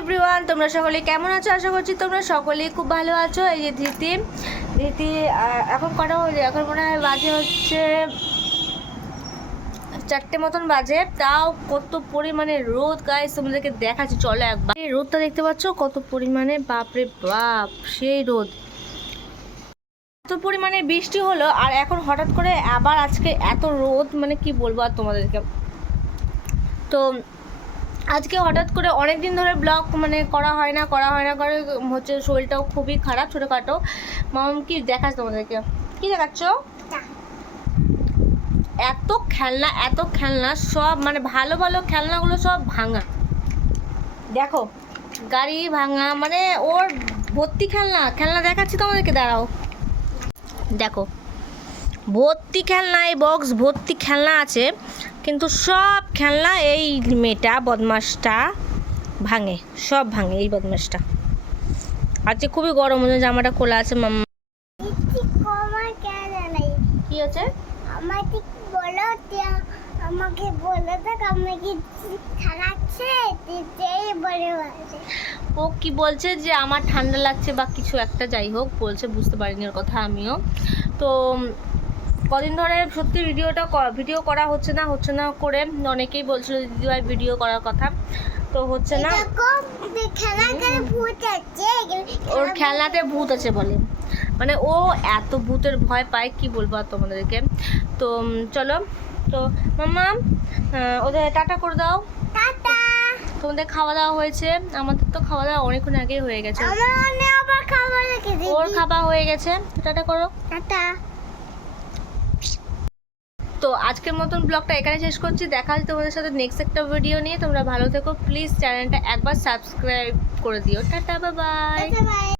Everyone তোমরা সকলে কেমন আছো? আশা করছি তোমরা সকলেই খুব ভালো আছো। এই যে ধৃতি ধৃতি এখন কটা বাজে? এখন মনে হয় বাজে হচ্ছে চারটে মতন বাজে। তাও কত পরিমাণে রোদ গায়ে তোমাদেরকে দেখাচ্ছি। চলো একবার। এই রোদটা দেখতে পাচ্ছ? কত পরিমাণে, বাপরে বাপ, সেই রোদ। এত পরিমাণে বৃষ্টি হলো, আর এখন হঠাৎ করে আবার আজকে এত রোদ মানে কি বলব আর তোমাদেরকে? তো আজকে হঠাৎ করে অনেক দিন ধরে ব্লগ মানে করা হয় না করা হয় না করে হচ্ছে শরীরটাও খুবই খারাপ ছোটোখাটো। মাম কি দেখাচ্ছ তোমাদেরকে? কি দেখাচ্ছ? এত খেলনা এত খেলনা সব মানে ভালো ভালো খেলনাগুলো সব ভাঙা। দেখো গাড়ি ভাঙা মানে ওর ভর্তি খেলনা। খেলনা দেখাচ্ছি তোমাদেরকে দাঁড়াও। দেখো ভর্তি খেলনা, এই বক্স ভর্তি খেলনা আছে, কিন্তু সব খেলনা এই মেয়েটা, বদমাসটা ভাঙে, সব ভাঙে এই বদমাসটা। আজকে খুবই গরম হচ্ছে জামাটা খোলা আছে মাম্মা কি আছে আমাকে বলো আমাকে বলে দেখ আমাকে যেই বলে ও কি বলছে যে আমার ঠান্ডা লাগছে বা কিছু একটা, যাই হোক, বলছে, বুঝতে পারিনি কথা, আমিও। তো কদিন ধরে সত্যি ভিডিওটা ভিডিও করা হচ্ছে না হচ্ছে না করে অনেকেই বলছিল দিদিভাই ভিডিও করার কথা। তো হচ্ছে না। ওর খেলনাতে ভূত আছে বলে। মানে ও এত ভূতের ভয় পায় কি বলব আর তোমাদেরকে? তো চলো। তো মাম্মা ওদের টাটা করে দাও। টাটা। তোমাদের খাওয়া দাওয়া হয়েছে? আমাদের তো খাওয়া দাওয়া অনেকক্ষণ আগেই হয়ে গেছে। ওর খাওয়া হয়ে গেছে। টাটা করো। টাটা। তো আজকের মতন ব্লগটা এখানে শেষ করছি। দেখা হচ্ছে তোমাদের সাথে নেক্সট একটা ভিডিও নিয়ে। তোমরা ভালো থেকো। প্লিজ চ্যানেলটা একবার সাবস্ক্রাইব করে দিও। Tata bye